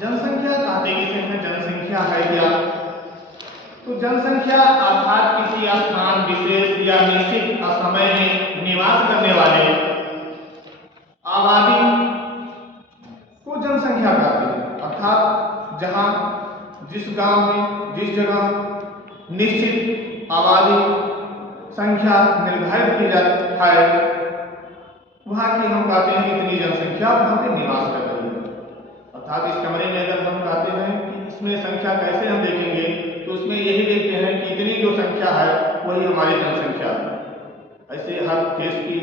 जनसंख्या कहते किसे हैं? जनसंख्या है क्या? तो जनसंख्या अर्थात किसी स्थान विशेष या निश्चित समय में निवास करने वाले आबादी को जनसंख्या कहते हैं। अर्थात जहां जिस गांव में जिस जगह निश्चित आबादी संख्या निर्धारित की जाती है वहां की हम कहते हैं इतनी जनसंख्या वहां पे निवास कर रही है। अर्थात इस कमरे में अगर हम कहते हैं कि इसमें संख्या कैसे हम देखेंगे तो उसमें यही देखते हैं कि इतनी जो संख्या है वही हमारी जनसंख्या है। ऐसे हर देश की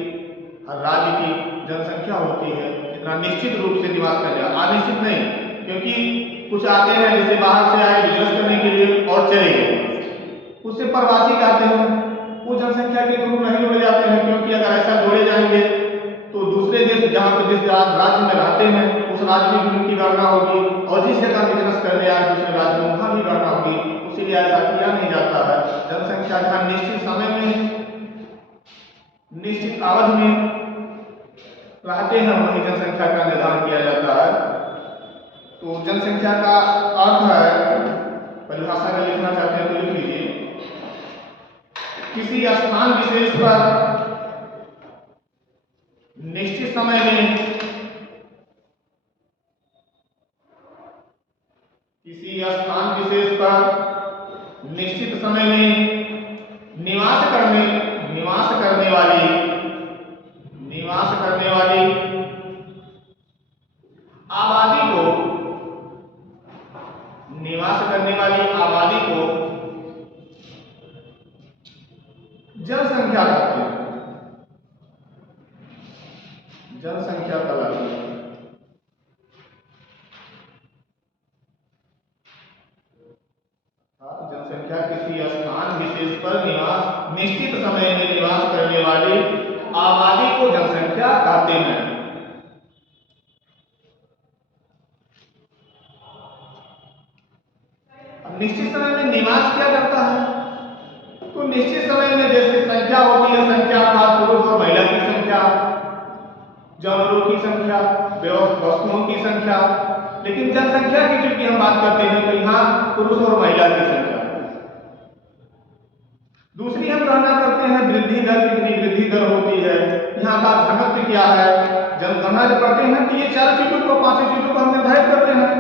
हर राज्य की जनसंख्या होती है जितना निश्चित रूप से निवास कर जाए, अनिश्चित नहीं, क्योंकि कुछ आते हैं जैसे बाहर से आए बिजनेस करने के लिए और चले गए, उससे प्रवासी कहते हैं, वो जनसंख्या के थ्रू नहीं जोड़े जाते हैं, क्योंकि अगर ऐसा जोड़े जाएंगे तो दूसरे देश जहाँ पे जिस राज्य में रहते हैं उस राज्य में भी उनकी गणना होगी और जिस जगह बिजनेस करने आए दूसरे राज्य में वहाँ भी गणना होगी, इसीलिए ऐसा किया नहीं जाता है। जनसंख्या जहाँ निश्चित समय में निश्चित अवधि में रहते हैं वही जनसंख्या का निर्धारण किया जाता है। तो जनसंख्या का अर्थ है, परिभाषा में लिखना चाहते हैं तो लिख लीजिए, किसी स्थान विशेष पर निश्चित समय में किसी स्थान विशेष पर निश्चित समय में निवास करने वाली आबादी को जनसंख्या कहते हैं। जनसंख्या कहलाती है। जनसंख्या किसी स्थान विशेष पर निश्चित समय में निवास करने वाली आबादी को जनसंख्या कहते हैं। निश्चित समय में निवास क्या करता है? तो निश्चित समय में जैसे संख्या होती है, संख्या अर्थात पुरुष और महिला की संख्या, जानवरों की संख्या, वस्तुओं की संख्या, लेकिन जनसंख्या की चूंकि हम बात करते हैं तो यहाँ पुरुष और महिला की संख्या। दूसरी हम गणना करते हैं वृद्धि दर, कितनी वृद्धि दर होती है, यहाँ का घनत्व क्या है। जनगणना जब करते हैं तो ये चार चीजों को, पांचों चीजों को हम निर्धारित करते हैं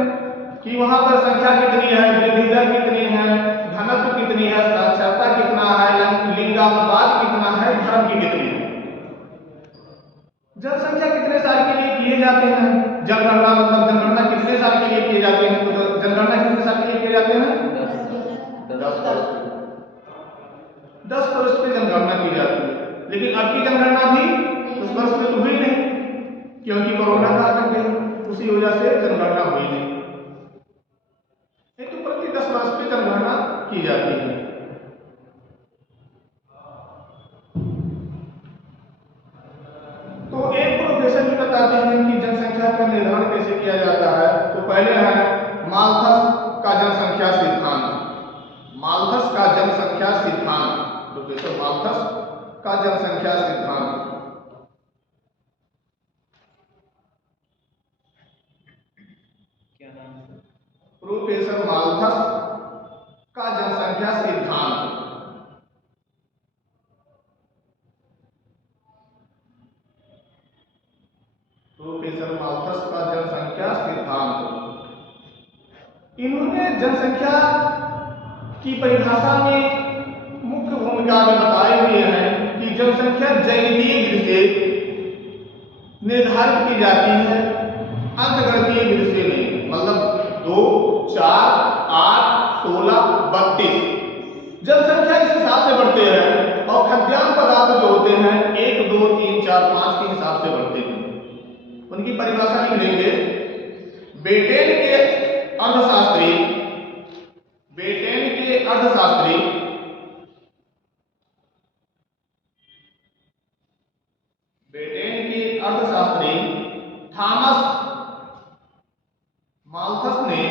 कि वहां पर संख्या कितनी है, वृद्धि दर कितनी है, घनत्व कितनी है, साक्षरता कितना है, लिंगानुपात कितना है, धर्म की कितनी है। जनसंख्या कितने साल के लिए किए जाते हैं? जनगणना मतलब जनगणना कितने साल के लिए किए जाते हैं? तो जनगणना कितने साल के लिए किए जाते हैं? 10 वर्ष पे जनगणना की जाती है। लेकिन अब की जनगणना भी 10 वर्ष में तो हुई नहीं, क्योंकि कोरोना का आ गया, उसी वजह से जनगणना हुई नहीं। तो प्रति 10 वर्ष पे जनगणना की जाती है। तो एक प्रोफेसर भी बताते हैं कि जनसंख्या का निर्धारण कैसे किया जाता है। तो पहले है माल्थस का जनसंख्या सिद्धांत। माल्थस का जनसंख्या सिद्धांत, प्रोफेसर माल्थस का जनसंख्या सिद्धांत। क्या नाम है? प्रोफेसर माल्थस का जनसंख्या सिद्धांत। प्रोफेसर माल्थस का जनसंख्या सिद्धांत। इन्होंने जनसंख्या की परिभाषा में मुख्य भूमिका में बताए हुए हैं कि जनसंख्या ज्यामितीय विधि से निर्धारित की जाती है, अंकगणितीय विधि से नहीं। मतलब 2, 4, 8, 16, 32 जनसंख्या इस हिसाब से बढ़ते हैं और खाद्यान्न पदार्थ जो होते हैं 1, 2, 3, 4, 5 के हिसाब से बढ़ते हैं। उनकी परिभाषा लिख लेंगे। बेटेन के अर्थशास्त्री थॉमस माल्थस ने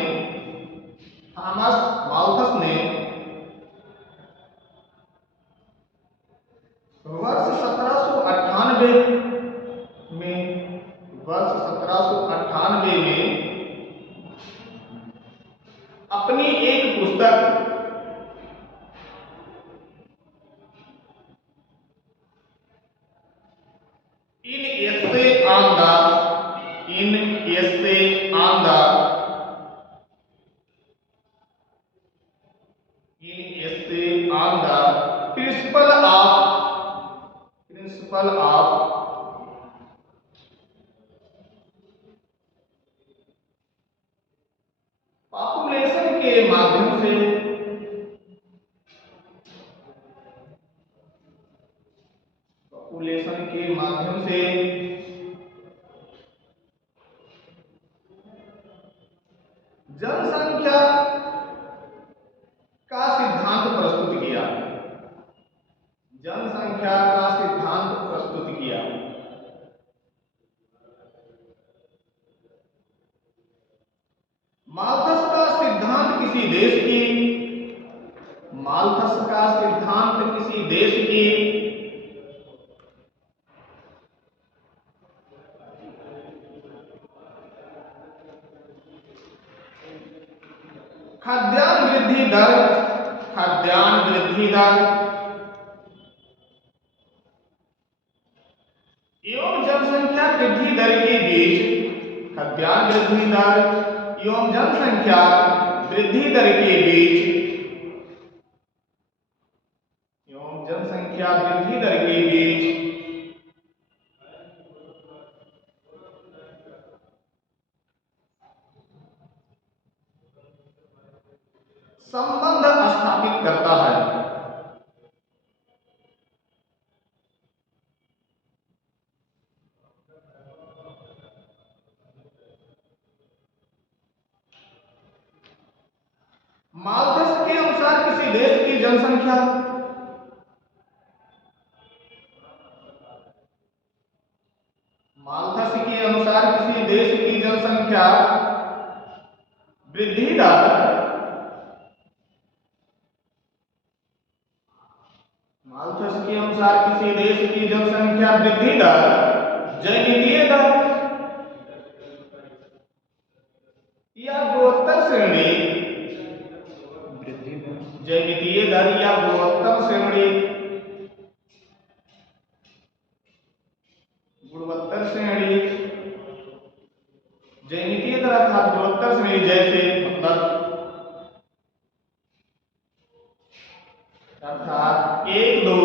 वर्ष 1798 में प्रिंसिपल ऑफ पॉपुलेशन के माध्यम से जनसंख्या का सिद्धांत प्रस्तुत किया। जनसंख्या का सिद्धांत प्रस्तुत किया। माल्थस का सिद्धांत किसी देश की माल्थस का सिद्धांत किसी देश की खाद्यान्न वृद्धि दर एवं जनसंख्या वृद्धि दर के बीच खाद्यान्न वृद्धि दर एवं जनसंख्या वृद्धि दर के बीच संबंध स्थापित करता है। माल्थस के अनुसार किसी देश की जनसंख्या वृद्धि दर माल्थस के अनुसार किसी देश की जनसंख्या वृद्धि दर ज्यामितीय दर या गुणोत्तर श्रेणी ज्यामितीय दर या गुणोत्तर श्रेणी ज्यामितीय दर अर्थात गुणोत्तर श्रेणी जैसे मतलब अर्थात 1 2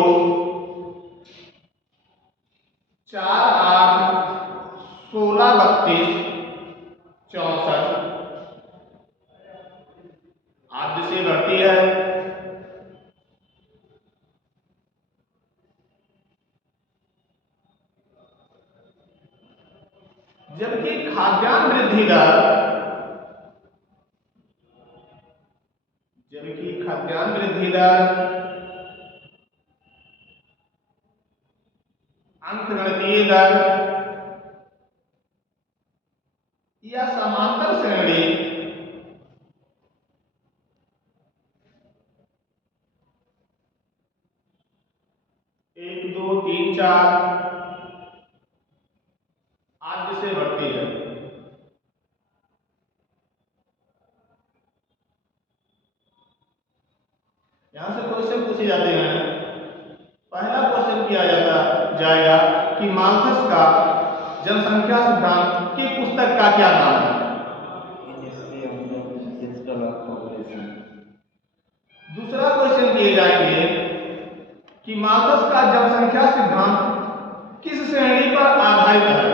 4 8 16 32 64 आदि से बढ़ती है। जबकि खाद्यान्न वृद्धि दर अंकगणितीय दर या समांतर श्रेणी एक दो तीन चार आदि से बढ़ती है। यहां से क्वेश्चन पूछे जाते हैं। पहला क्वेश्चन किया जाएगा कि माल्थस का जनसंख्या सिद्धांत की पुस्तक का क्या नाम है। दूसरा क्वेश्चन किए जाएंगे कि माल्थस का जनसंख्या सिद्धांत किस श्रेणी पर आधारित है।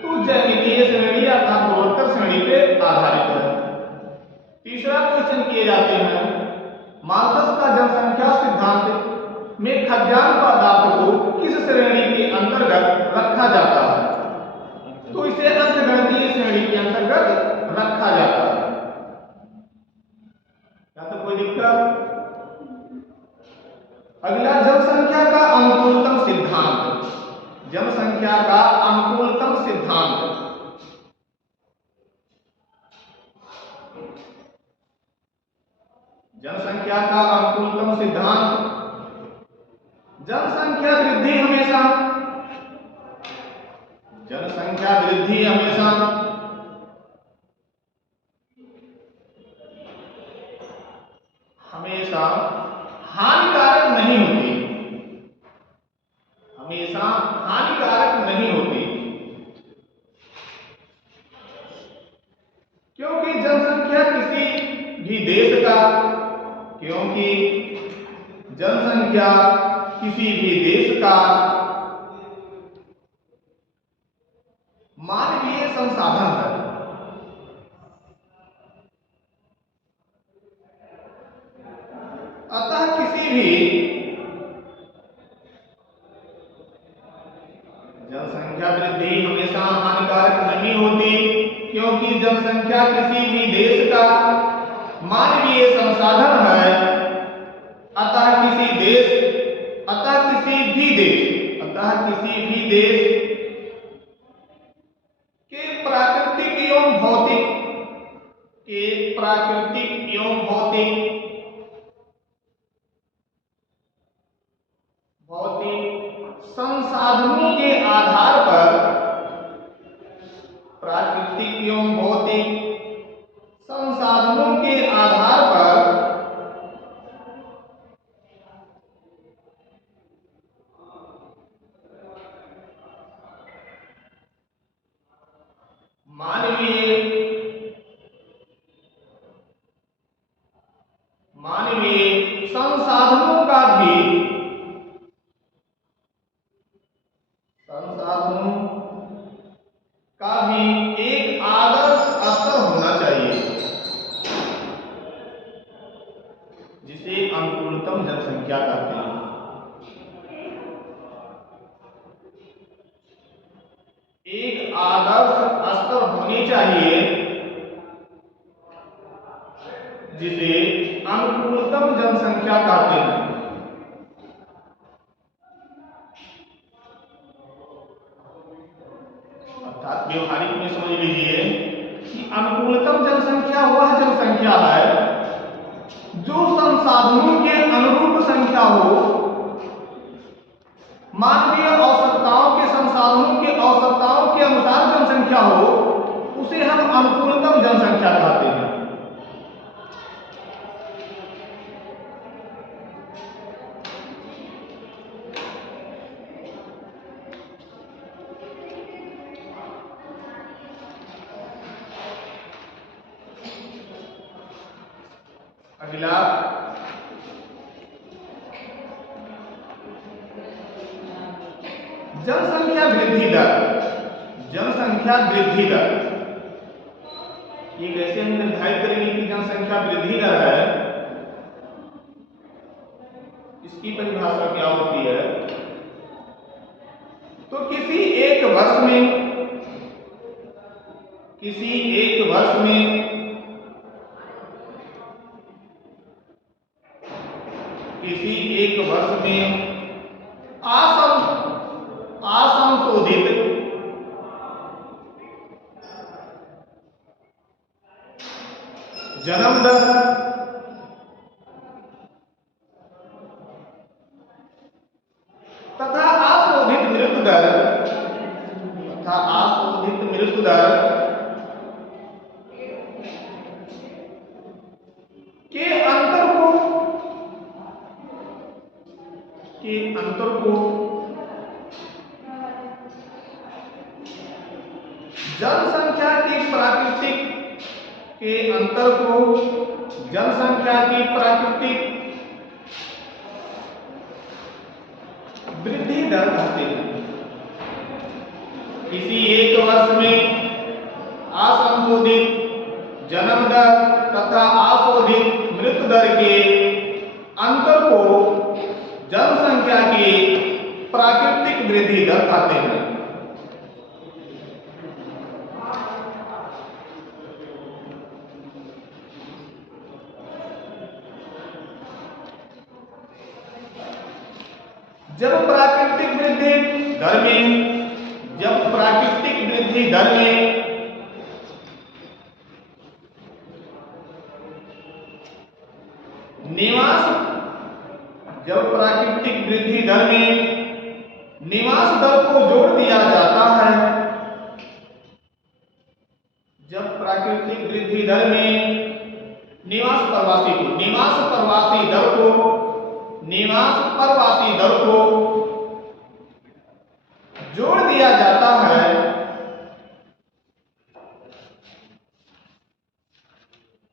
तो ज्यामितीय श्रेणी अर्थात गुणोत्तर श्रेणी पे आधारित है। तीसरा क्वेश्चन किए जाते हैं माल्थस का जनसंख्या सिद्धांत में खाद्यान्न पदार्थ को किस श्रेणी के अंतर्गत रखा जाता है। तो इसे अंकगणितीय श्रेणी के अंतर्गत रखा जाता है। क्या तो कोई दिक्कत। अगला जनसंख्या का अनुकूलतम सिद्धांत। जनसंख्या का अनुकूलतम सिद्धांत जनसंख्या का अनुकूलतम सिद्धांत जनसंख्या वृद्धि हमेशा हानिकारक नहीं होती। क्योंकि जनसंख्या किसी भी देश का किसी भी देश का मानवीय संसाधन है। अतः किसी भी जनसंख्या वृद्धि हमेशा हानिकारक नहीं होती, क्योंकि जनसंख्या किसी भी देश का मानवीय संसाधन है। अतः किसी भी देश के प्राकृतिक एवं भौतिक संसाधनों के आधार पर मानवीय संसाधनों का भी एक आदर्श स्तर होना चाहिए, जिसे अनुकूलतम जनसंख्या कहते हैं। एक आदर्श स्तर होनी चाहिए, जिसे अनुकूलतम जनसंख्या कहते हैं। अर्थात व्यवहारिक में समझ लीजिए कि अनुकूलतम जनसंख्या वह जनसंख्या है जो संसाधनों के अनुरूप संख्या हो, मानवीय संसाधनों के आवश्यकताओं के अनुसार जनसंख्या हो, उसे हम अनुकूलतम जनसंख्या कहते हैं। अगला जनसंख्या वृद्धि दर ये कैसे हम निर्धारित करेंगे कि जनसंख्या वृद्धि दर है? इसकी परिभाषा क्या होती है? तो किसी एक वर्ष में असंशोधित जन्म दर तथा अशोधित मृत्यु दर के अंतर को जनसंख्या की प्राकृतिक वृद्धि दर कहते हैं। किसी एक वर्ष में असंशोधित जन्म दर तथा अशोधित मृत्यु दर के अंतर को जनसंख्या की प्राकृतिक वृद्धि दर कहते हैं। जब प्राकृतिक वृद्धि दर में निवास दर को जोड़ दिया जाता है, जब प्राकृतिक वृद्धि दर में निवास प्रवासी दर को जोड़ दिया जाता है,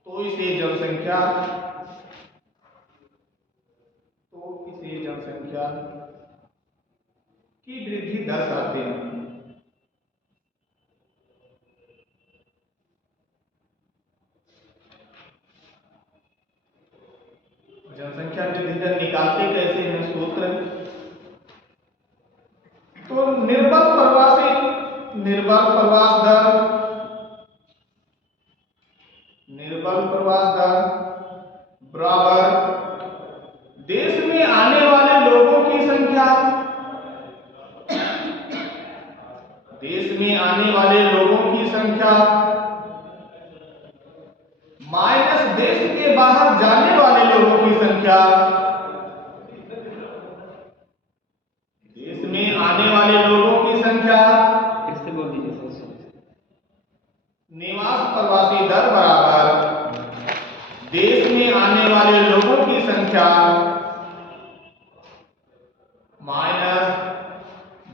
तो इसे जनसंख्या निर्बल प्रवास दर बराबर देश में आने वाले लोगों की संख्या, देश में आने वाले लोगों की संख्या माइनस देश के बाहर जाने वाले लोगों की संख्या। देश में आने वाले लोगों की संख्या निवास प्रवासी दर बराबर देश में आने वाले लोगों की संख्या माइनस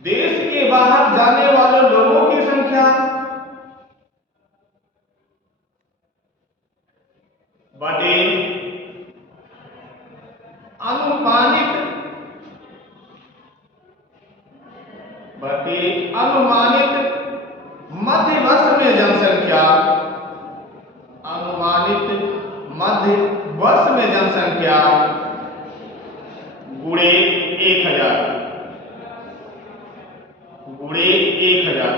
देश के बाहर जाने वाले लोगों की संख्या बटे अनुमानित मध्य वर्ष में जनसंख्या, अनुमानित मध्य वर्ष में जनसंख्या गुणे 1000 गुणे 1000।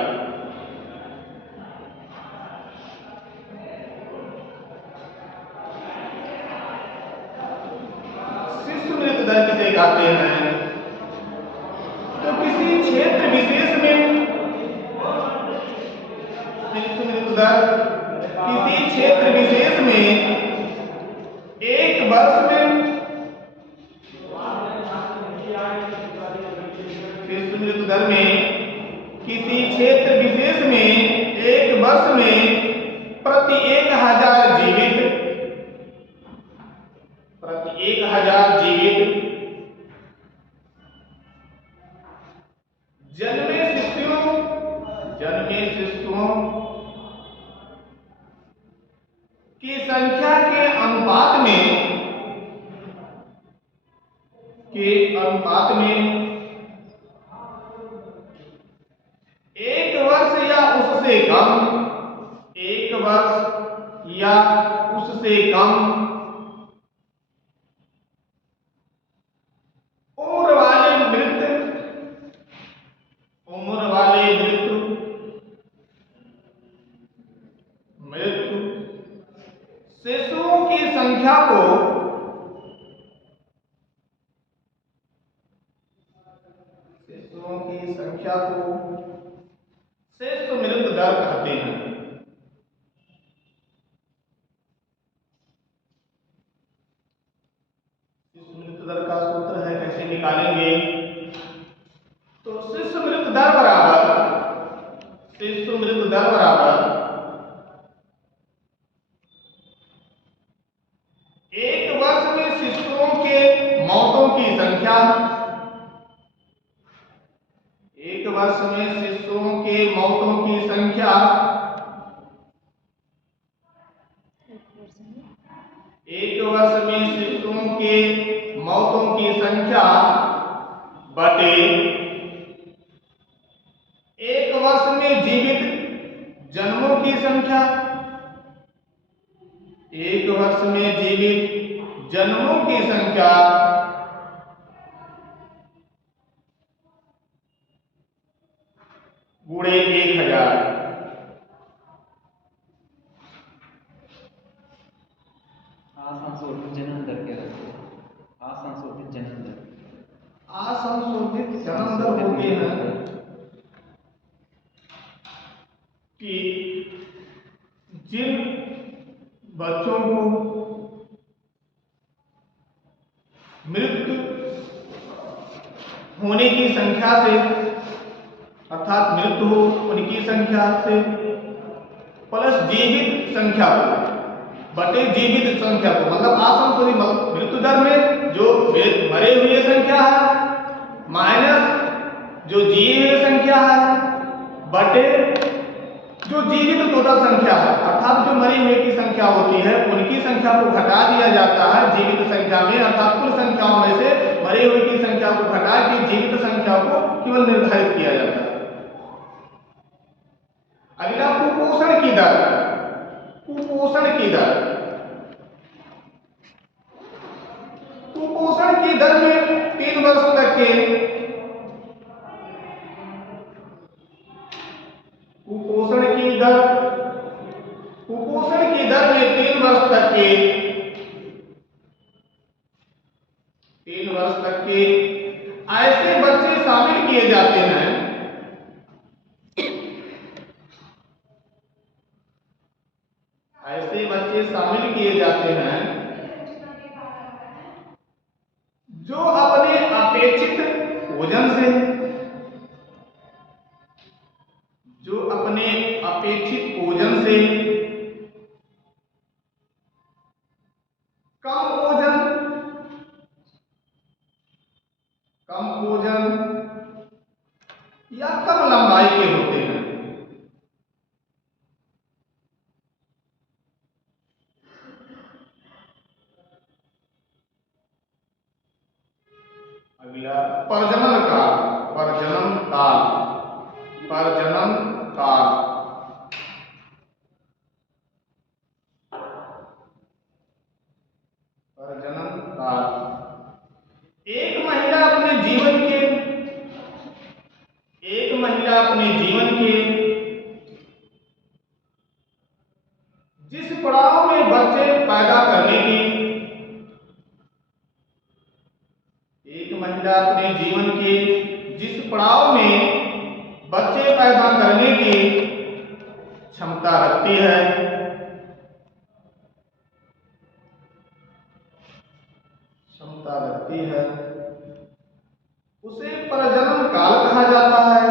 शिशु मृत्यु दर किसे कहते हैं? तो किसी क्षेत्र विशेष में शिशु मृत्यु दर किसी क्षेत्र विशेष में एक वर्ष में शिशु मृत्यु दर में किसी क्षेत्र विशेष में एक वर्ष में प्रति 1000 जीवित जन्मे शिशुओं की संख्या के अनुपात में एक वर्ष या उससे कम उम्र वाले मृत्यु शिशुओं की संख्या को शिशु मृत्यु दर कहते हैं। शिशु मृत्यु दर का सूत्र है, कैसे निकालेंगे? तो शिशु मृत्यु दर बराबर एक वर्ष में शिशुओं के मौतों की संख्या, एक वर्ष में शिशुओं के मौतों की संख्या बटे एक वर्ष में जीवित जन्मों की संख्या, एक वर्ष में जीवित जन्मों की संख्या गुणे 1000। असंशोधित जन्म दर क्या होती है? असंशोधित जन्म दर होते हैं कि जिन बच्चों को मृत्यु होने की संख्या से, अर्थात मृत्यु हो उनकी संख्या से प्लस जीवित संख्या को बटे जीवित संख्या को, मतलब असंशोधित मृत्यु दर में जो मरे हुए संख्या है माइनस जो जिए हुए संख्या है बटे जो जीवित टोटल संख्या है, अर्थात जो मरे हुए की संख्या होती है उनकी संख्या को घटा दिया जाता है जीवित संख्या में, अर्थात कुल संख्याओं में से मरे हुए की संख्या को घटा के जीवित संख्या को केवल निर्धारित किया जाता है। अगला कुपोषण की दर। कुपोषण की दर में 3 वर्ष तक के कुपोषण की दर में 3 3 वर्ष तक के ऐसे बच्चे शामिल किए जाते हैं जो अपने अपेक्षित वजन से कम ओजन या कम लंबाई के होते हैं। अगला प्रजनन काल। प्रजनन काल एक महिला अपने जीवन के जिस पड़ाव में बच्चे पैदा करने की क्षमता रखती है, उसे प्रजनन काल कहा जाता है।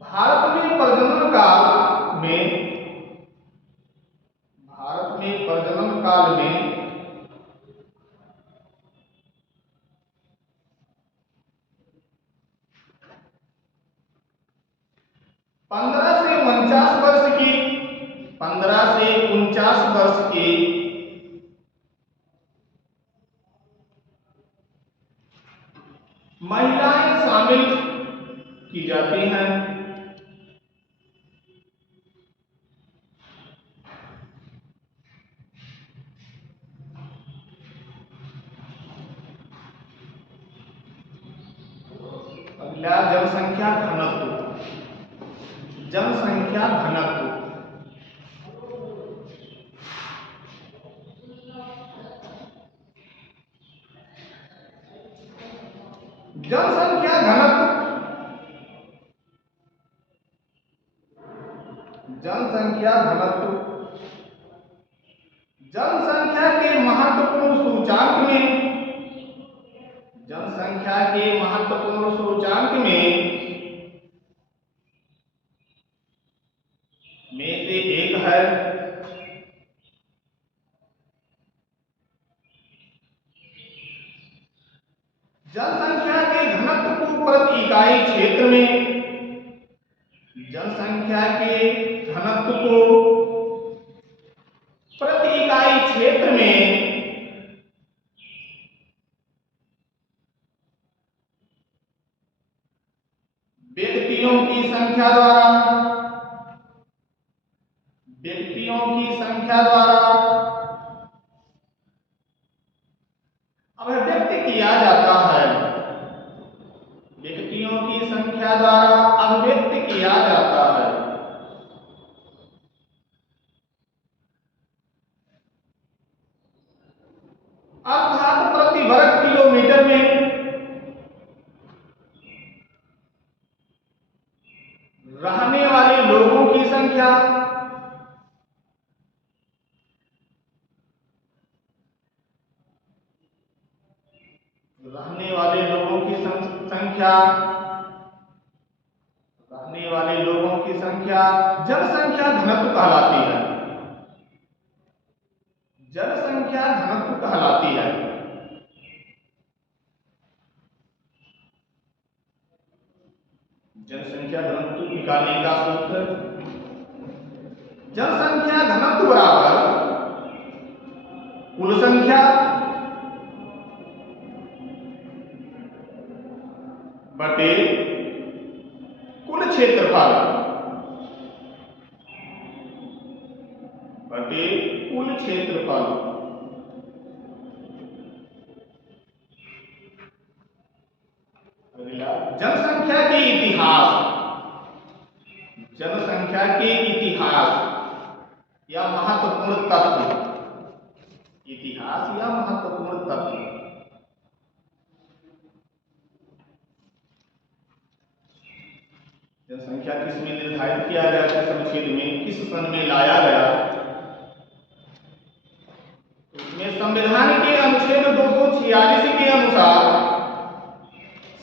भारत में प्रजनन काल में 15 से 49 वर्ष की महिलाएं शामिल की जाती हैं। अगला जनसंख्या घनत्व। जनसंख्या घनत्व जनसंख्या के महत्वपूर्ण सूचांक में से एक है जनसंख्या के घनत्व को प्रति इकाई क्षेत्र में व्यक्तियों की संख्या द्वारा अभिव्यक्त किया जाता है। अर्थात प्रति वर्ग किलोमीटर में रहने वाले लोगों की संख्या जनसंख्या घनत्व कहलाती है। जनसंख्या घनत्व निकालने का सूत्र जनसंख्या घनत्व बराबर कुल संख्या बटे कुल क्षेत्रफल अगला, जनसंख्या के इतिहास। जनसंख्या के इतिहास या महत्वपूर्ण तथ्य। इतिहास या महत्वपूर्ण तथ्य। जनसंख्या किसमें निर्धारित किया गया था? संक्षेप में किस सन में लाया गया? इसमें संविधान के अनुच्छेद 246 के अनुसार,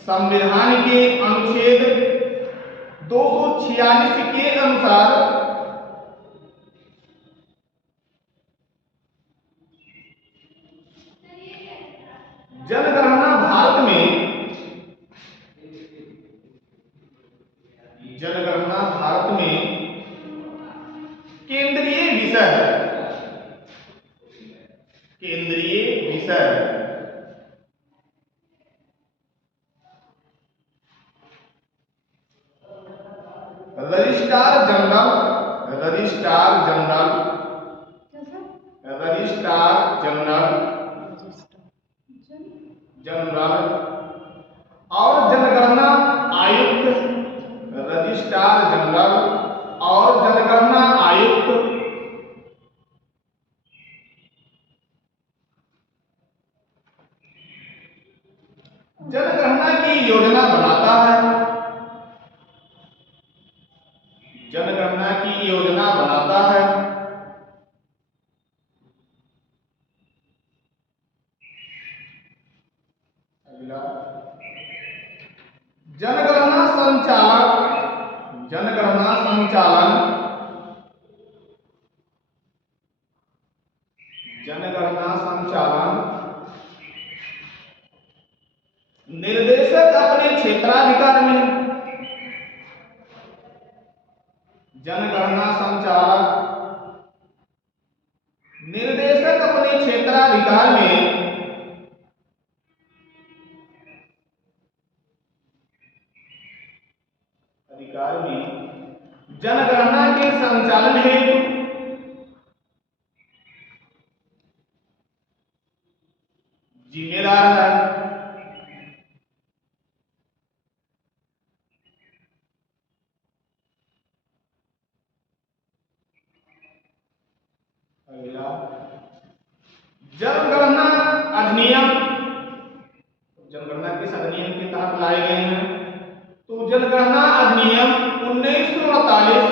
संविधान के अनुच्छेद 246 के अनुसार जनगणना भारत में, जनगणना भारत में केंद्रीय विषय है। केंद्रीय विषय है। Registrar general, registrar general, registrar general, general और जनगणना आयुक्त, रजिस्ट्रार जनरल और जनगणना आयुक्त जनगणना की योजना बनाता है। जनगणना की योजना बनाता है। अगला, जनगणना संचालन, जनगणना संचालन, जनगणना संचालन निर्देशक अपने क्षेत्राधिकार में, जनगणना संचालक निर्देशक अपने क्षेत्राधिकार में अधिकार में जनगणना के संचालन हेतु जिम्मेदार है। अगला, जनगणना अधिनियम, जनगणना किस अधिनियम के तहत लाए गए हैं? तो जनगणना अधिनियम 1948,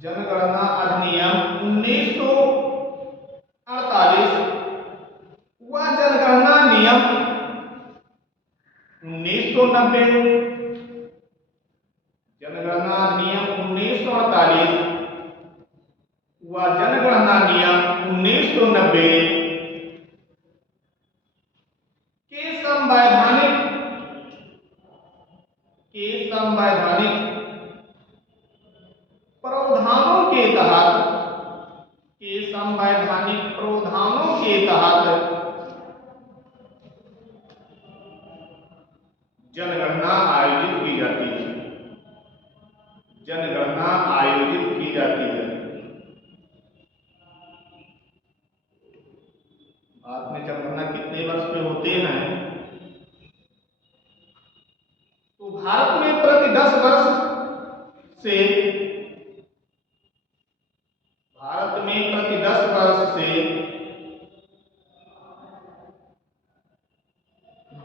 जनगणना अधिनियम 1948 व जनगणना नियम 1990, जनगणना अधिनियम 1948 व जनगणना नियम 1990 के संवैधानिक प्रावधानों के तहत, के संवैधानिक प्रावधानों के तहत जनगणना आयोजित की जाती है। जनगणना आयोजित की जाती है। भारत में जनगणना कितने वर्ष में होते हैं? तो भारत में प्रति 10 वर्ष से, भारत में प्रति 10 वर्ष से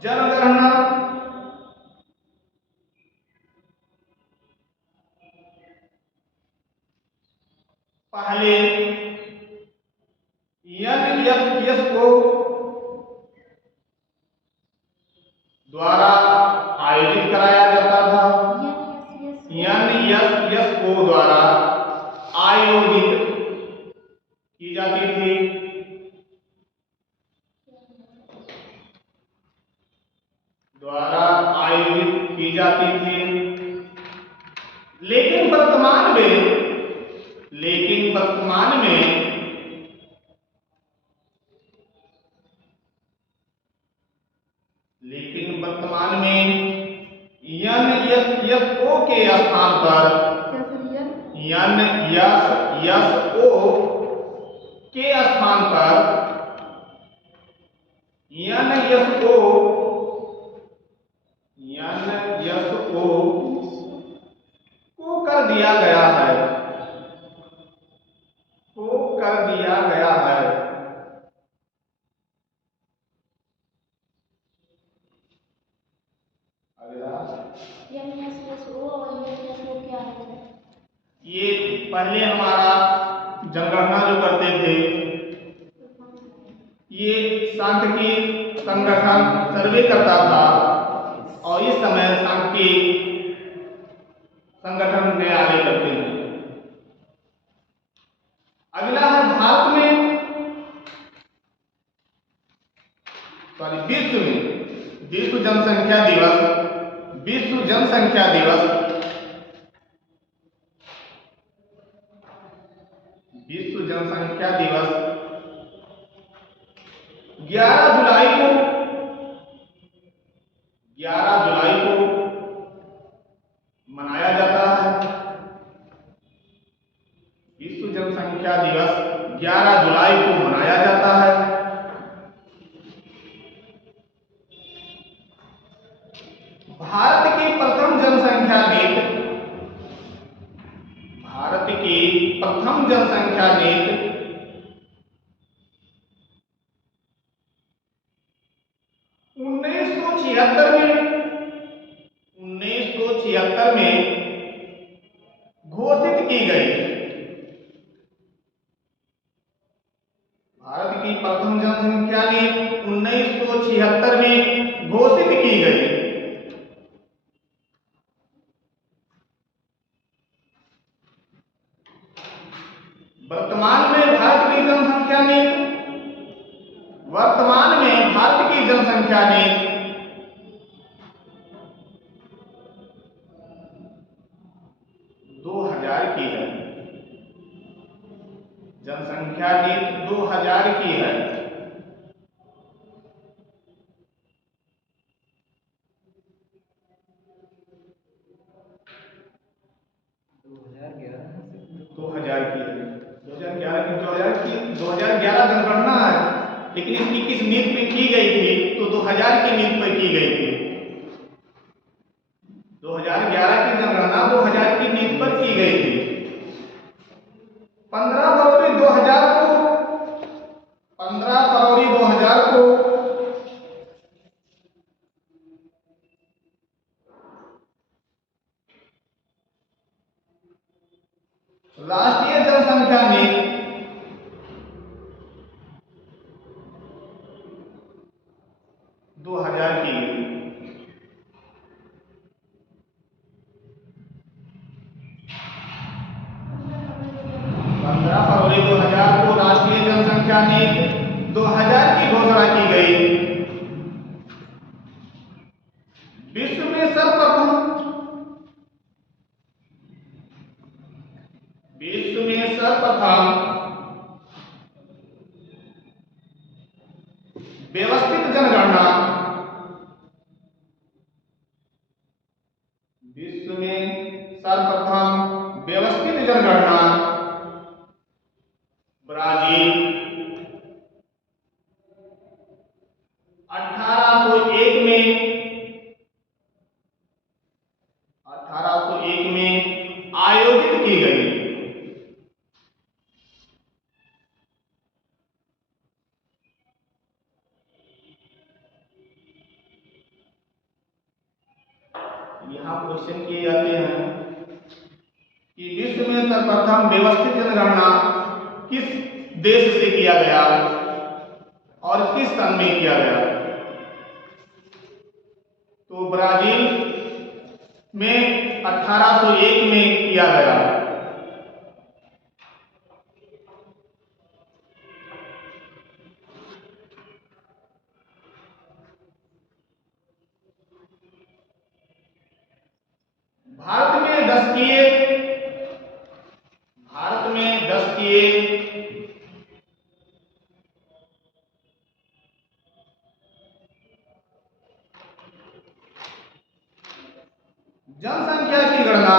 जनगणना पहले यूनेस्को द्वारा आयोजित कराया जाता था। यूनेस्को द्वारा आयोजित की जाती थी। द्वारा आयोजित की जाती थी। लेकिन वर्तमान में यूनेस्को के स्थान पर, यूनेस्को के स्थान पर यन यस को कर दिया गया है, को कर दिया गया है। अगला ये पहले हमारा जनगणना जो करते थे, ये सांख्यिकी संगठन सर्वे करता था और इस समय सांख्यिकी संगठन न्यायालय करते हैं। अगला है भारत में विश्व जनसंख्या दिवस। विश्व जनसंख्या दिवस 11 जुलाई को 11 जुलाई को मनाया जाता है। विश्व जनसंख्या दिवस 11 जुलाई को मनाया जाता है। भारत की प्रथम जनसंख्या नीति, भारत की प्रथम जनसंख्या नीति 1976 में घोषित की गई। भारत की प्रथम जनसंख्या नीति 1976 में घोषित की गई। वर्तमान में भारत की जनसंख्या नीति 2000 की है। जनसंख्या नीति 2000 की है। दो हजार की है। 2011 जनगणना है, लेकिन इसकी किस नीति में की गई थी? तो 2000 की नीति पर की गई थी। 2011 की जनगणना 2000 की नीति पर की गई थी। 15 फरवरी 2000 को राष्ट्रीय जनसंख्या नीति 2000 की गई। 15 फरवरी 2000 को राष्ट्रीय जनसंख्या नीति 2000 की घोषणा की गई। विश्व में सर्वप्रथम व्यवस्थित जनगणना, विश्व में सर्वप्रथम व्यवस्थित जनगणना ब्राजील 1801 में आयोजित की गई। यहाँ क्वेश्चन किए जाते हैं कि विश्व में सर्वप्रथम व्यवस्थित जनगणना किस देश से किया गया और किस सन में किया गया? तो ब्राजील में 1801 में किया गया। भारत में 10 किए जनसंख्या की गणना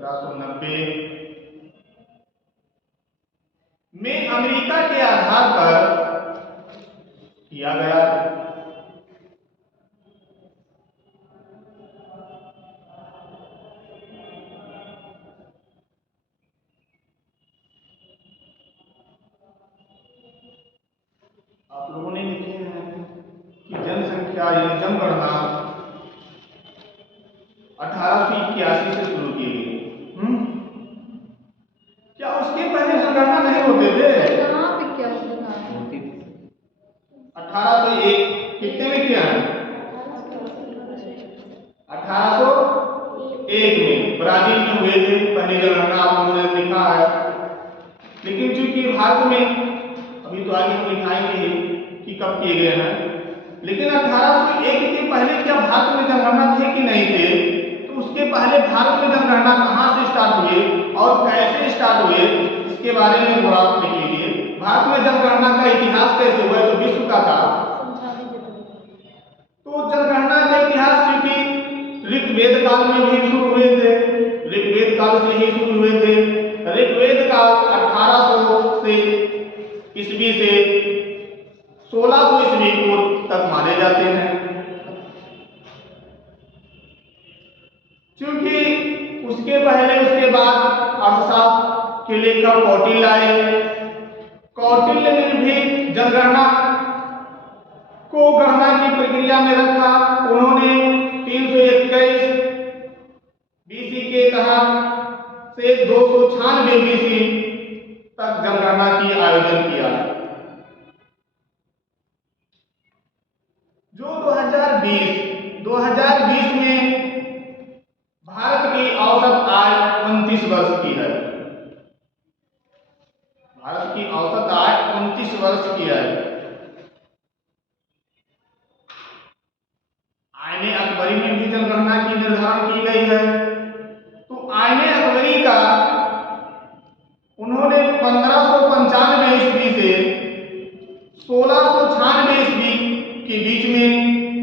1790 में अमेरिका के आधार पर किया गया। आप लोगों ने लिखे हैं कि जनसंख्या यानी जनगणना 1881 से शुरू की गई। क्या उसके पहले जनगणना नहीं होते थे? 1801 कितने में किया है? 1801 में ब्राजील में हुए थे पहली जनगणना, आप लोगों ने लिखा है। लेकिन चूंकि भारत में अभी तो आगे हम लिखाएंगे कि कब किए गए हैं, लेकिन 1801 के पहले क्या भारत में जनगणना थे कि नहीं थे? तो उसके पहले भारत में जनगणना कहाँ से स्टार्ट हुए और कैसे स्टार्ट हुए, इसके बारे में थोड़ा लिख लीजिए। भारत में जनगणना का इतिहास कैसे हुआ? तो विश्व का था। तो जनगणना का इतिहास चूंकि ऋग्वेद काल में भी शुरू हुए थे, ऋग्वेद काल से ही शुरू हुए थे। ऋग्वेद काल 1800 से ईस्वी से 1600 ईस्वी पूर्व तक माने जाते हैं। क्योंकि उसके पहले उसके बाद अर्थशास्त्र के लेखक कौटिल्य आए। कौटिल्य ने भी जनगणना को गणना की प्रक्रिया में रखा। उन्होंने 321 बीसी के तहत से 296 बीसी तक जनगणना की आयोजन किया, जो 2020 में भारत की औसत आय 29 वर्ष की है। भारत की औसत आय 29 वर्ष की है। आईने अकबरी में भी जनगणना की निर्धारण की गई है। तो आईने अकबरी का उन्होंने 1595 ईस्वी से 1696 ईस्वी के बीच में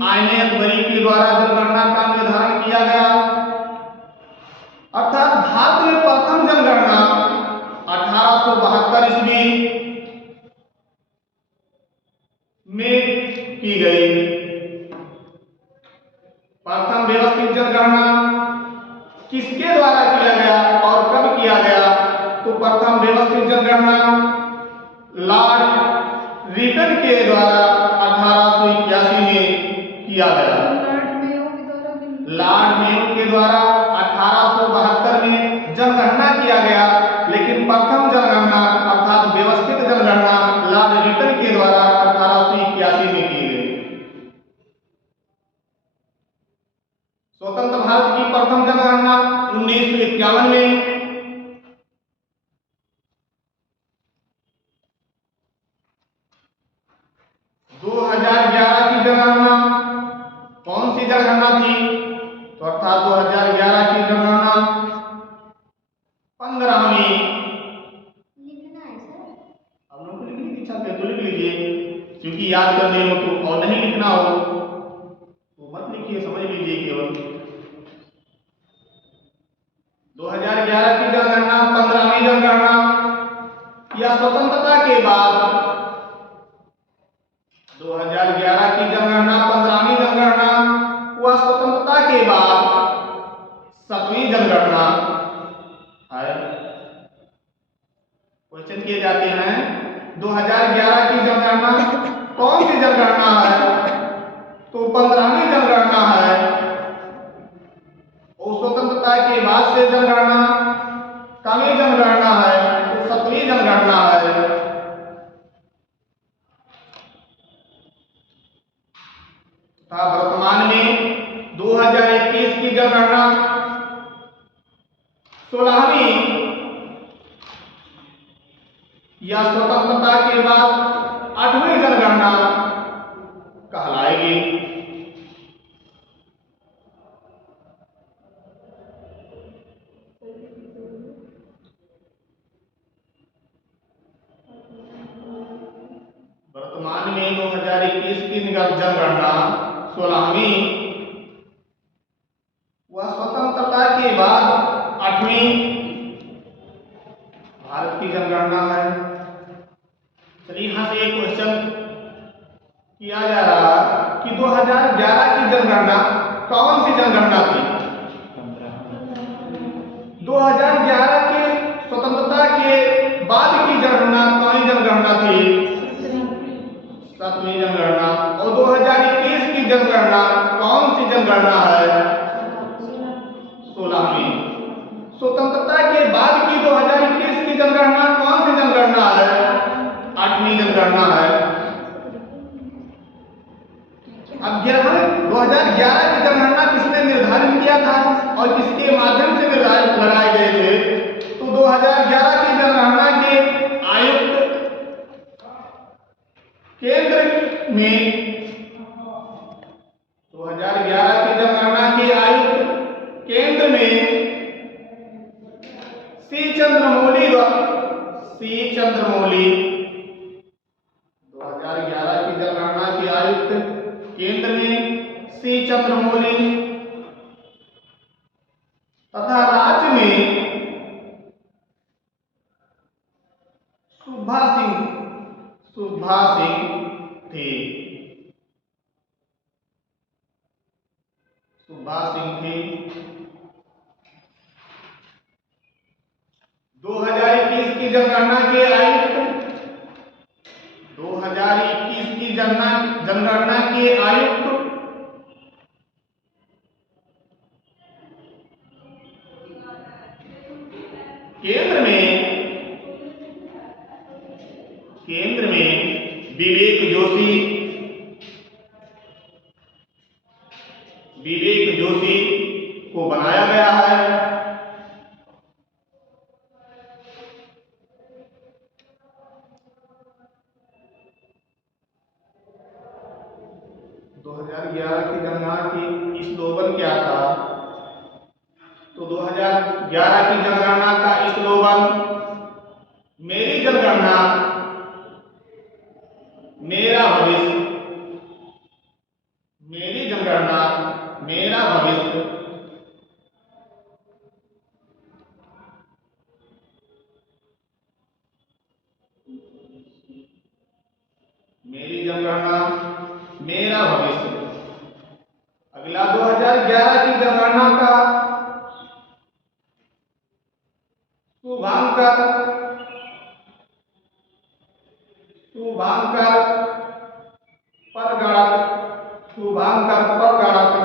आईने अकबरी के द्वारा जनगणना का निर्धारण किया गया। अर्थात भारत में प्रथम जनगणना 1872 ईस्वी में की गई। प्रथम व्यवस्थित जनगणना किसके द्वारा किया गया और कब किया गया? तो प्रथम व्यवस्थित जनगणना लॉर्ड रिटन के द्वारा 1881 में किया गया। लॉर्ड मेयो के द्वारा 1872 में जनगणना किया गया, लेकिन प्रथम जनगणना अर्थात व्यवस्थित जनगणना लॉर्ड रिटन के द्वारा 1881 में की गई। स्वतंत्र भारत की प्रथम जनगणना 1951 में। 2011 की जनगणना कौन सी जनगणना थी? तो अर्थात 2011 की जनगणना 15वीं। लिखना है सर। आप लोगों को लिखने की इच्छा है तो लिख लीजिए, क्योंकि याद करने हो तो, और नहीं लिखना हो तो मत लिखिए, समझ लीजिए केवल। 2011 की जनगणना 15वीं जनगणना या स्वतंत्रता के बाद 2011 की जनगणना 15वीं जनगणना व स्वतंत्रता के बाद 7वीं जनगणना है। क्वेश्चन किए जाते हैं 2011 की जनगणना कौन सी जनगणना है? तो 15वीं जनगणना है। और स्वतंत्रता के बाद से जनगणना कौन जनगणना है? तो 7वीं जनगणना है। वर्तमान में 2021 की जनगणना 16वीं या स्वतंत्रता के बाद 8वीं जनगणना कहलाएगी। वर्तमान में 2021 की जनगणना 16वीं व स्वतंत्रता के बाद 8वीं भारत की जनगणना है। चलिए यहाँ से एक क्वेश्चन किया जा रहा कि 2011 की जनगणना कौन सी जनगणना थी? 2011 के स्वतंत्रता के बाद की जनगणना कौन सी जनगणना थी? 7वीं जनगणना। और 2021 की जनगणना कौन सी जनगणना है? 16वीं। स्वतंत्रता के बाद की 2021 की जनगणना कौन सी जनगणना है? 8वीं जनगणना है। अब 2011 की जनगणना किसने निर्धारित किया था और किसके माध्यम से निर्धारित लगाए गए थे? तो 2011 की जनगणना के आयुक्त केंद्र में 2011 की जनगणना के आयुक्त केंद्र में सी चंद्रमौली 2011 की जनगणना के आयुक्त केंद्र में सी चंद्रमौली तथा राज्य में सुभा सिंह थे। सुभा सिंह थे। 2021 की जनगणना के आयुक्त 2021 की जनगणना के आयुक्त केंद्र में विवेक जोशी को बनाया गया है। 2011 की जनगणना की स्लोगन क्या था? तो 2011 की जनगणना का स्लोगन मेरी जनगणना मेरा भविष्य, मेरी जनगणना मेरा भविष्य। मेरी जनगणना मेरा भविष्य। अगला 2011 की जनगणना का शुभांकर परगणक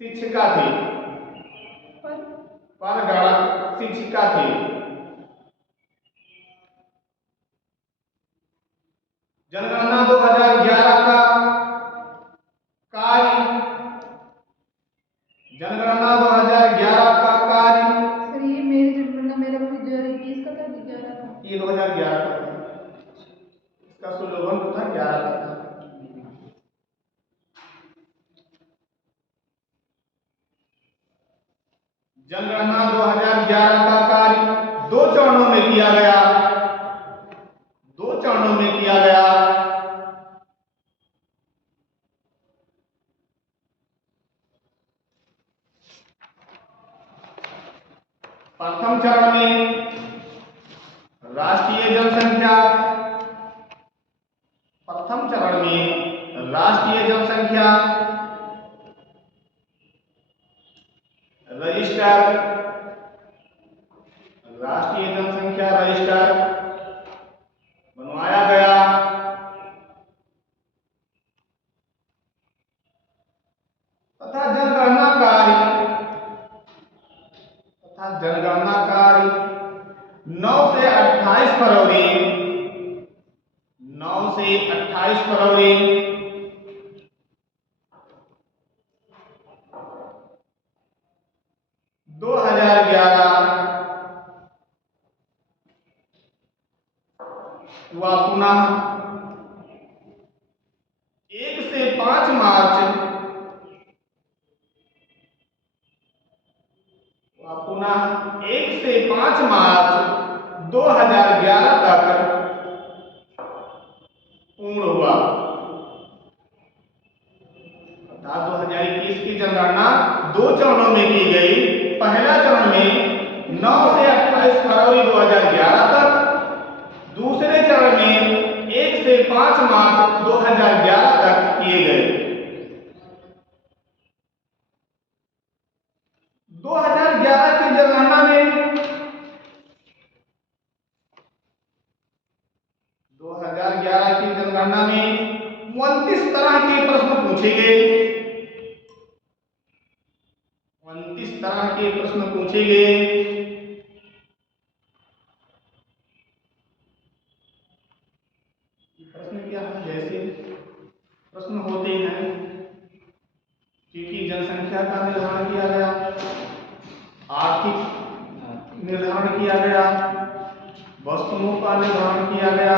शिक्षिका थी। परगणक शिक्षिका थी। जनगणना 2011 का कार्य, जनगणना 2011 का कार्य। सर ये मेरी जनगणना मेरा भविष्य 2021 का था कि 11 का? ये 2011 का था। इसका स्लोगन तो था 11 का था। जनगणना 2011 का कार्य 2 चरणों में किया गया। 2 चरणों में किया गया। प्रथम चरण में राष्ट्रीय जनसंख्या, प्रथम चरण में राष्ट्रीय जनसंख्या रजिस्टर, राष्ट्रीय जनसंख्या रजिस्टर बनवाया गया तथा जनगणना कार्य 9 से 28 फरवरी 2011 हुआ। पुनः 1 से 5 मार्च पुनः 1 से 5 मार्च 2011 तक पूर्ण हुआ। अर्थात 2021 की जनगणना दो चरणों में की गई। पहला चरण में 9 से 28 फरवरी 2011 तक, दूसरे चरण में 1 से 5 मार्च 2011 तक किए गए। 2011 की जनगणना में 2011 की जनगणना में 29 तरह के प्रश्न पूछे गए। 29 तरह के प्रश्न पूछे गए। प्रश्न क्या है? जैसे प्रश्न होते हैं कि जनसंख्या का निर्धारण किया गया, आर्थिक निर्धारण किया गया, वस्तुओं का निर्धारण किया गया,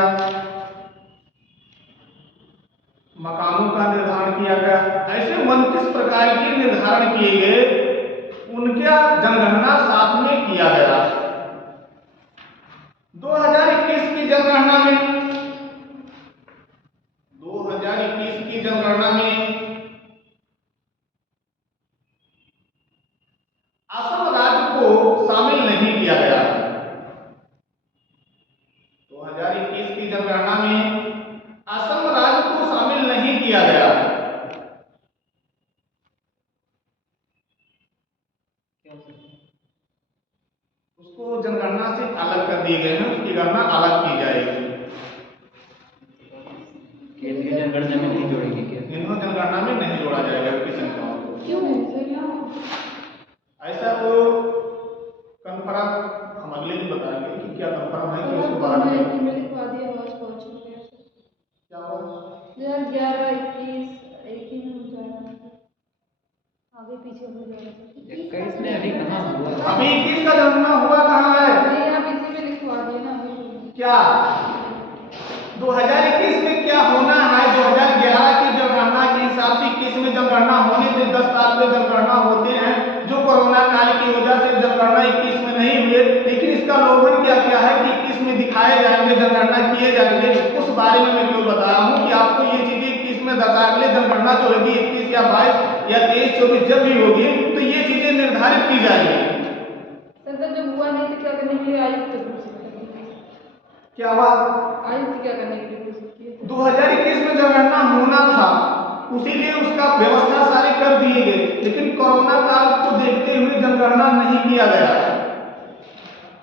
मकानों का निर्धारण किया गया। ऐसे 29 प्रकार के निर्धारण किए गए, उनका जनगणना साथ में किया गया। 2021 की जनगणना में 2021 की जनगणना में असम राज्य को शामिल नहीं किया गया। 2021 की जनगणना में असम राज्य को शामिल नहीं किया गया। उसको जनगणना से अलग कर दिए गए हैं, उसकी गणना अलग की जाएगी। केंद्रीय जनगणना में नहीं जोड़ेंगे क्या? इन्हों जनगणना में नहीं जोड़ा जाएगा इसकी संख्याओं को। क्यों ऐसा तो कंफर्म हम अगले दिन बताएंगे कि क्या कंफर्म है कि उसको बाहर में लिखवा दिया, आवाज पहुंच चुकी है। क्या हुआ? 2011 21 एक ही में हो जाएगा, आगे पीछे हो जाएगा। 21 में अभी कहाँ हुआ? अभी 21 का जनगणना हुआ कहाँ है? नहीं, आप इसी में लिखवा दिए ना अभी। क्या 2021 में क्या होना है? 2011 की जनगणना के हिसाब से 21 में जनगणना होने से 10 साल में जनगणना होते हैं, जो कोरोना काल की वजह से जनगणना 21 में नहीं हुए। लेकिन इसका लोभन क्या है कि 21 में दिखाए जाएंगे, जनगणना किए जाएंगे। उस बारे में मैं क्यों बता रहा हूँ कि आपको ये चीजें 21 में अगले जनगणना जो होगी 21 या 22 या 23 24 जब भी होगी, तो ये चीजें निर्धारित की जाएंगी। सर जब हुआ नहीं तो क्या करने के लिए आयुक्त क्या हुआ? आयुक्त क्या करने के लिए 2021 में जनगणना होना था, उसीलिए उसका व्यवस्था सारे कर दिए गए। लेकिन कोरोना काल को देखते हुए जनगणना नहीं किया गया।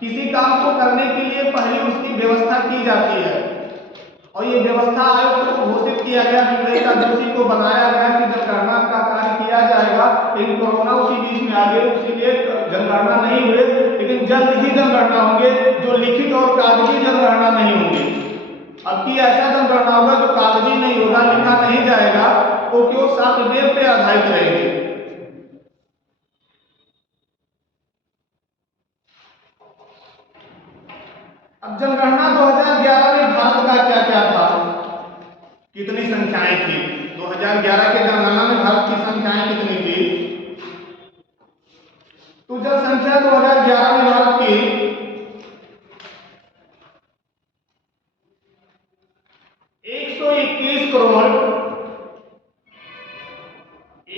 किसी काम को करने के लिए पहले उसकी व्यवस्था की जाती है, और ये व्यवस्था आयुक्त को घोषित किया गया, विवेका जोशी को बनाया गया कि जनगणना का कार्य किया जाएगा। लेकिन कोरोना उसी बीच में आ गई, इसीलिए जनगणना नहीं हुए। लेकिन जल्द ही जनगणना होंगे, जो लिखित और कागजी जनगणना नहीं होंगी। अब की ऐसा जनगणना होगा जो कागजी नहीं होगा, लिखा नहीं जाएगा, वो केवल सॉफ्टवेयर पे आधारित रहेंगे। अब जनगणना 2011 में भारत का क्या क्या था, कितनी संख्याएं थी? 2011 के जनगणना में भारत की संख्याएं कितनी थी? तो जनसंख्या 2011 में भारत की 121 करोड़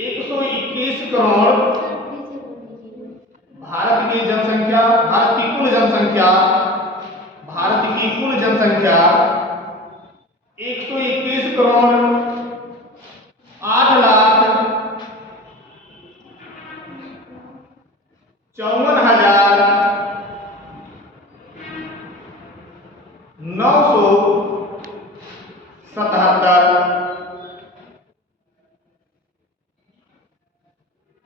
121 करोड़ भारत की जनसंख्या, भारत की कुल जनसंख्या 121 करोड़ 8 लाख 54,977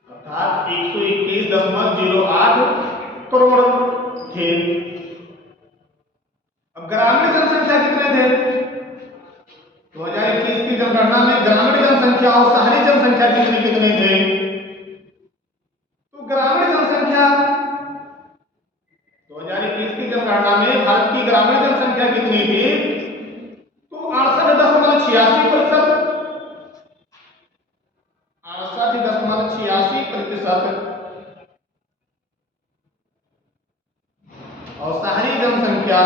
अर्थात 121.08 करोड़ थे। अब ग्रामीण जनसंख्या कितने थे? 2021 की जनगणना में ग्रामीण जनसंख्या और शहरी जनसंख्या कितने थे? तो ग्रामीण जनसंख्या 2021 की जनगणना में भारत की ग्रामीण जनसंख्या कितनी थी? तो 68.86%। 68.86%। और शहरी जनसंख्या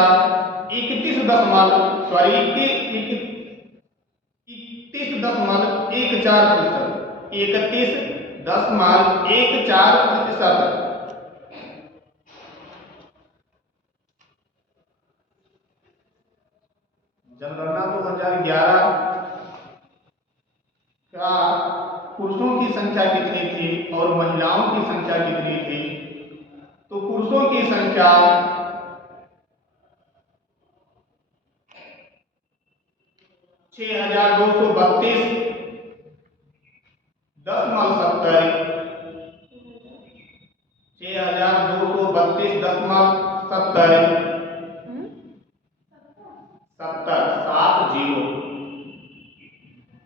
31.14%। 31.14%। 10.14%। जनगणना 2011 का पुरुषों की संख्या कितनी थी और महिलाओं की संख्या कितनी थी? तो पुरुषों की संख्या 6,232.70, 6,232.70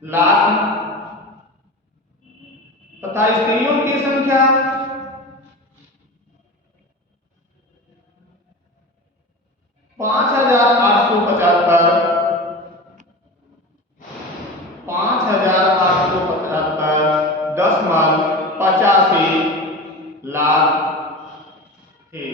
लाख तथा स्त्रियों की संख्या 5,875.85 लाख थे।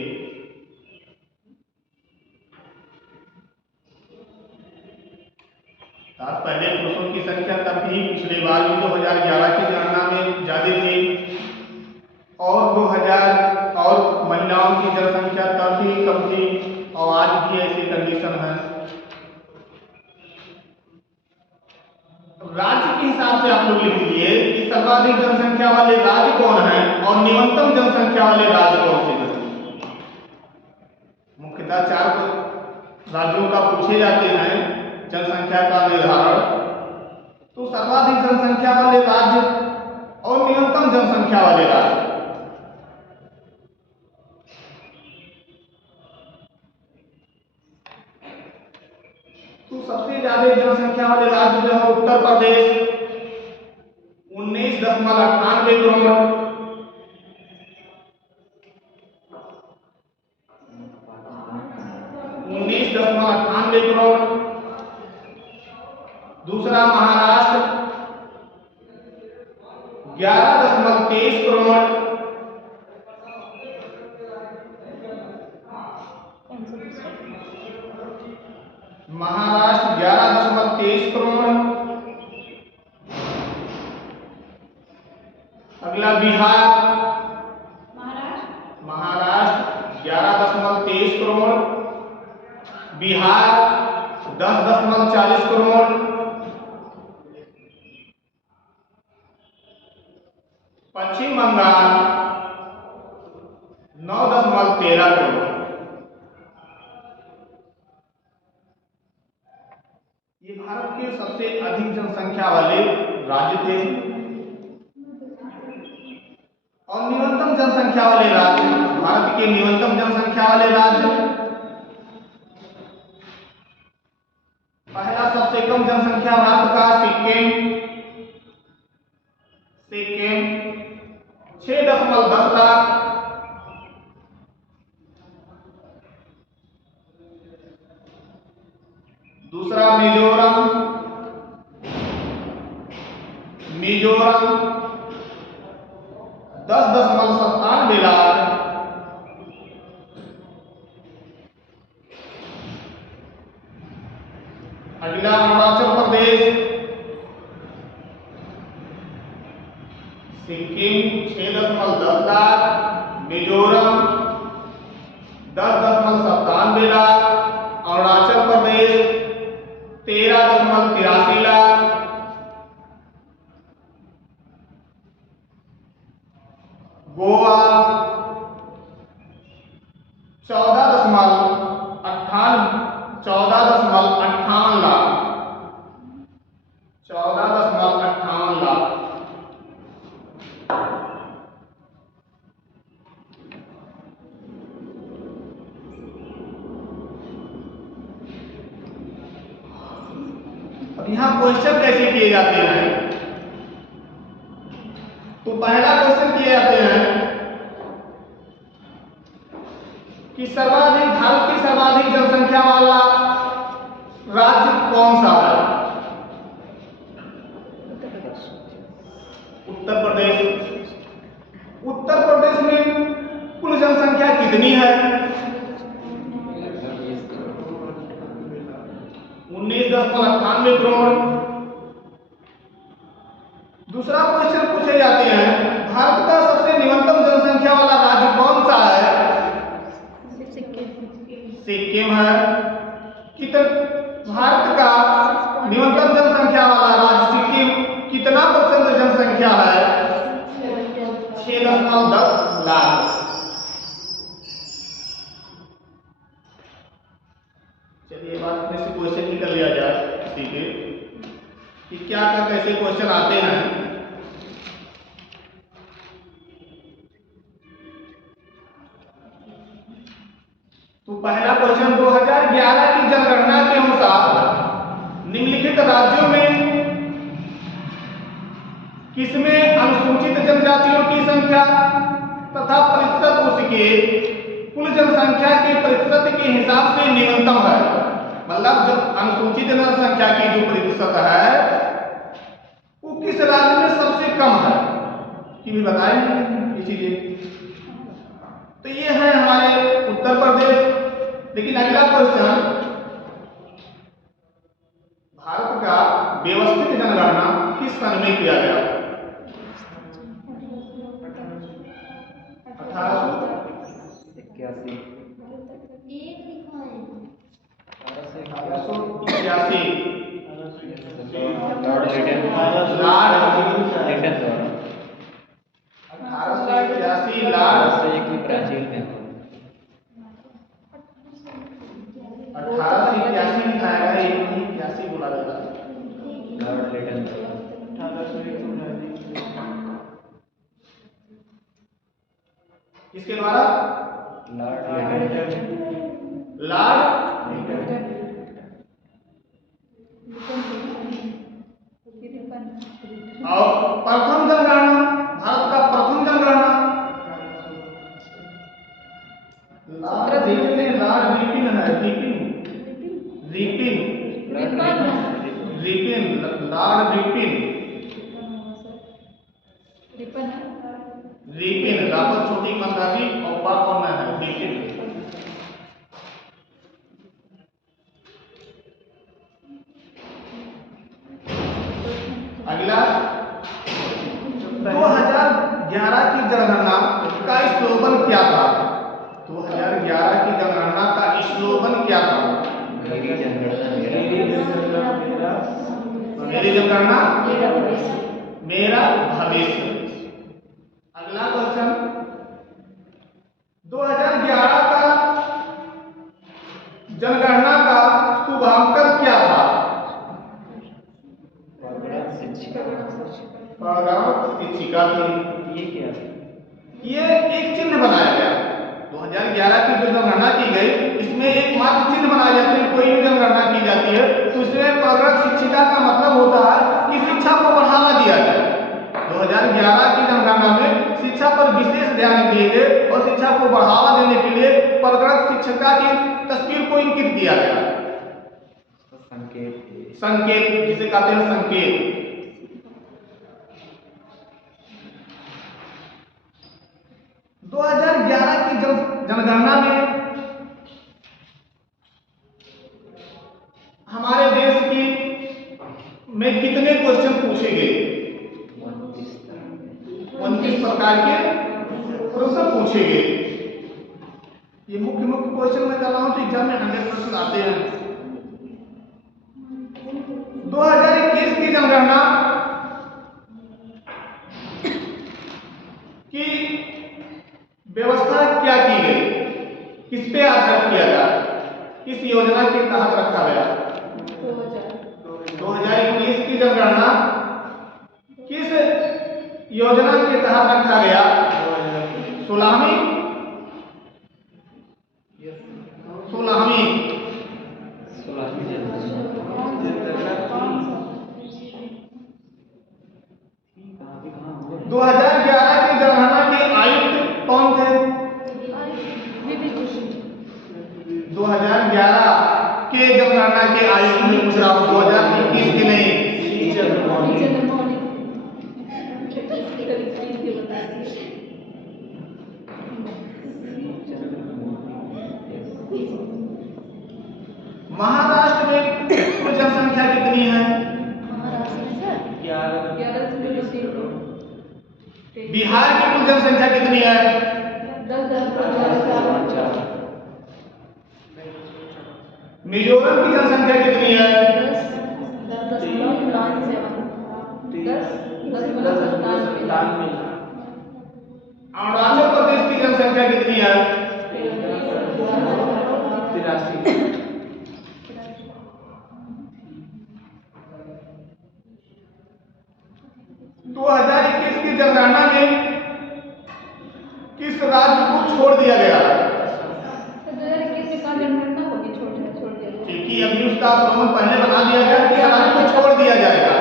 पहले पुरुषों की संख्या तब भी पिछले बार भी 2011 की गणना में ज्यादा थी और 2000 और महिलाओं की जनसंख्या तब भी कम थी और आज भी ऐसी कंडीशन है। राज्य के हिसाब से आप लोग लिख लीजिए कि सर्वाधिक जनसंख्या वाले राज्य कौन है और न्यूनतम जनसंख्या वाले राज्य कौन से हैं। मुख्यतः 4 राज्यों का पूछे जाते हैं जनसंख्या का निर्धारण। तो सर्वाधिक जनसंख्या वाले राज्य और न्यूनतम जनसंख्या वाले राज्य। तो सबसे ज्यादा जनसंख्या वाले राज्य जो है उत्तर प्रदेश 19.98 करोड़, दूसरा महाराष्ट्र 11.23 करोड़, महाराष्ट्र 11.23 करोड़। अगला बिहार, महाराष्ट्र 11.23 करोड़, बिहार 10.40 करोड़, पश्चिम बंगाल 9.13 करोड़। ये भारत के सबसे अधिक जनसंख्या वाले राज्य थे और न्यूनतम जनसंख्या वाले राज्य, भारत के न्यूनतम जनसंख्या वाले राज्य, पहला सबसे कम जनसंख्या भारत का सिक्किम 6.10 लाख, दूसरा मिजोरम 10.97 लाख, अगला अरुणाचल प्रदेश, सिक्किम 6.10 लाख, मिजोरम 10.97 लाख, अरुणाचल प्रदेश 13.83 लाख, गोवा 14.58 लाख, 14.58 लाख। अब यहां क्वेश्चन कैसे किए जाते हैं? तो पहला क्वेश्चन किए जाते हैं कि सर्वाधिक, भारत की सर्वाधिक जनसंख्या वाला राज्य कौन सा है? उत्तर प्रदेश। उत्तर प्रदेश में कुल जनसंख्या कितनी है? 19.98 करोड़। दूसरा क्वेश्चन पूछे जाते हैं सिक्किम है। भारत का न्यूनतम जनसंख्या वाला राज्य सिक्किम कितना % जनसंख्या है? 6.10 लाख। चलिए बात में से क्वेश्चन निकल लिया जाए इसी के कि क्या क्या कैसे क्वेश्चन आते हैं। तो पहला क्वेश्चन 2011 की जनगणना के अनुसार निम्नलिखित राज्यों में किसमें अनुसूचित जनजातियों की संख्या तथा प्रतिशत उसके कुल जनसंख्या के प्रतिशत के हिसाब से न्यूनतम है? मतलब जो अनुसूचित जनसंख्या की जो प्रतिशत है वो किस राज्य में सबसे कम है कि भी बताएंगे इसीलिए। तो ये है हमारे उत्तर प्रदेश। लेकिन अगला क्वेश्चन, भारत का व्यवस्थित जनगणना किस सन में किया गया? 1881। 1881 लॉर्ड लिटन द्वारा। 1881 लॉर्ड एक भी ब्राजील में हो। 1881 लिखाएगा, 81 बोला जाता है। लॉर्ड लिटन किसके द्वारा? लॉर्ड लिटन। लॉर्ड और प्रथम जनगणना, भारत का प्रथम जनगणना लॉर्ड रिपिन है। लॉर्ड रिपिन रावत छोटी मंदारी और पा कौन है? रिपिन। अगला 2011 की जनगणना का स्लोगन क्या था? 2011 की जनगणना का स्लोगन क्या था? मेरी जनगणना मेरी जनगणना मेरा भविष्य। अगला क्वेश्चन, 2011 का जनगणना का शुभांकर क्या था? शिक्षिका थी। ये क्या है? ये एक चिन्ह बनाया गया। 2011 की जो जनगणना की गई इसमें एक मात्र चिन्ह बनाए जाते हैं। कोई भी जनगणना की जाती है तो इसमें परगणक शिक्षिका का मतलब होता है कि शिक्षा को बढ़ावा दिया जाए। 2011 की जनगणना में शिक्षा पर विशेष ध्यान दिए गए और शिक्षा को बढ़ावा देने के लिए परगणक शिक्षिका की तस्वीर को इंकित किया गया। संकेत जिसे कहते हैं संकेत। 2011 की जनगणना में हमारे देश की में कितने क्वेश्चन पूछे गए? 29 प्रकार के प्रश्न पूछे गए। ये मुख्य क्वेश्चन मैं कर रहा हूं तो एग्जाम में 100% आते हैं। 2021 की जनगणना की व्यवस्था क्या की गई? किस पे आधारित किया गया? किस योजना के तहत रखा गया? 2021 की जनगणना किस योजना के तहत रखा गया? 16वीं जनगणना। 2011 की जनगणना के आयुक्त कौन थे? 2011 के जनगणना के आयुक्त में पूछ रहा हूं, 2021 के नहीं। महाराष्ट्र में कुल जनसंख्या कितनी है? बिहार की कुल जनसंख्या कितनी है? मिजोरम की जनसंख्या कितनी है? 10.97 अरुणाचल प्रदेश की जनसंख्या कितनी है? 2021 की जनगणना में किस राज्य को छोड़ दिया गया? क्योंकि अभी उसका संबंध पहले बना दिया गया कि राज्य को छोड़ दिया जाएगा।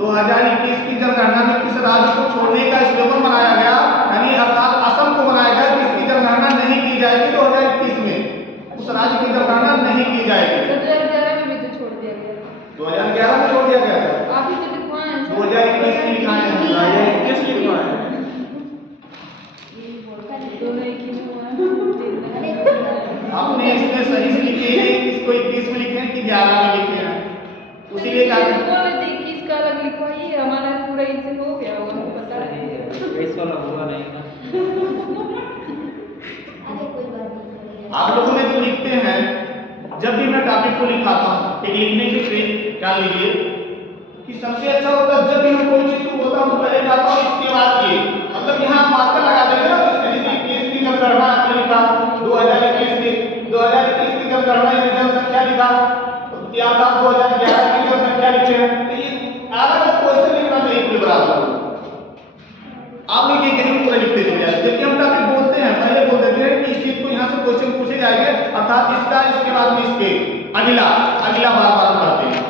2021 की जनगणना में किस राज्य को छोड़ने का स्लोगन बनाया गया, यानी अर्थात असम को बनाया गया कि इसकी जनगणना नहीं की जाएगी 2021 में, उस राज्य की जनगणना नहीं की जाएगी। 2011 में भी तो छोड़ दिया गया। 2011 में छोड़ दिया गया था। आप ही तो लिखवाए हैं। 2021 की लिखा है। 2021 लिखवा है। दोनों एक ही में हुआ है। आपने इसमें सही से लिखे हैं, इसको 21 में लिखे हैं कि 11 में लिखे हैं, उसीलिए कहा बोले थे कि इसका अलग लिखवाइए, हमारा पूरा इसे हो गया होगा, हमें पता है। इस वाला हुआ नहीं ना। आप लोगों ने जो लिखते हैं, जब भी मैं टॉपिक को लिखाता हूँ, एक लिखने की ट्रिक क्या लीजिए कि सबसे अच्छा होता है जब भी मैं कोई चीज को बोलता हूँ पहले जाता हूँ इसके बाद ये, मतलब यहाँ मार्कर लगा देंगे ना, जैसे 21 की जनगणना आपने लिखा, 2021 की जनगणना इसमें जनसंख्या लिखा, या आप 2011 की जनसंख्या लिखे हैं, तो ये अलग क्वेश्चन लिखना चाहिए पूरे बराबर। आप लिखिए कहीं पूरा लिखते चले जाए, जबकि हम टॉपिक बोलते हैं पहले बोल देते हैं कि इस चीज को यहाँ से क्वेश्चन पूछे जाएंगे, अर्थात इसका इसके बाद में इसके अगला अगला बार बार करते हैं,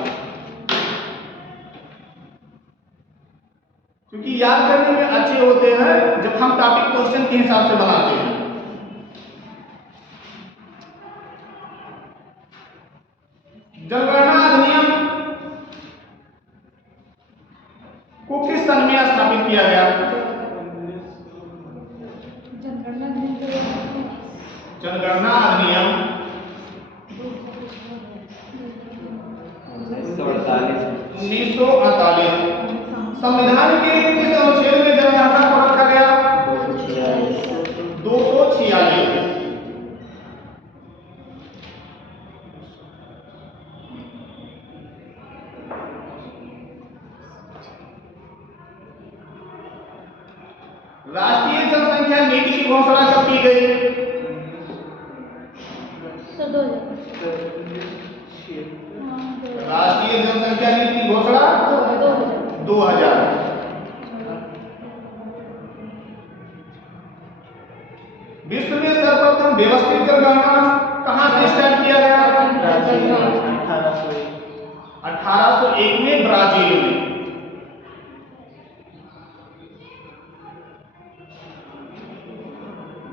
क्योंकि याद करने में अच्छे होते हैं जब हम टॉपिक क्वेश्चन के हिसाब से बनाते हैं। जनगणना अधिनियम को किस सन में स्थापित किया गया? जनगणना अधिनियम 1948। संविधान के किस अनुच्छेद में जनगणना को रखा गया? 246। राष्ट्रीय जनसंख्या नीति की घोषणा कब की गई? राष्ट्रीय जनसंख्या नीति की घोषणा 2000। विश्व में सर्वप्रथम व्यवस्थित जनगणना कहां से स्टार्ट किया गया? 1801 में ब्राजील में।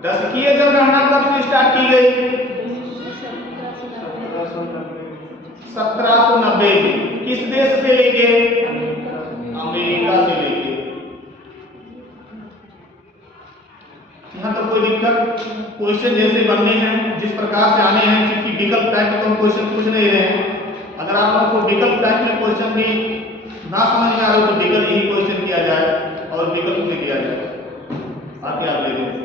दशकीय जनगणना कब से स्टार्ट की गई? 1790 में। किस देश से लेके? अमेरिका से लेके। यहाँ तो कोई दिक्कत, क्वेश्चन जैसे बनने हैं जिस प्रकार से आने हैं, क्योंकि विकल्प टाइप में तो हम क्वेश्चन पूछ नहीं रहे हैं। अगर आप लोगों को विकल्प टाइप में क्वेश्चन भी ना समझ में आ रहा हो तो विकल्प यही क्वेश्चन किया जाए और विकल्प में किया जाए, आके आप ले लें।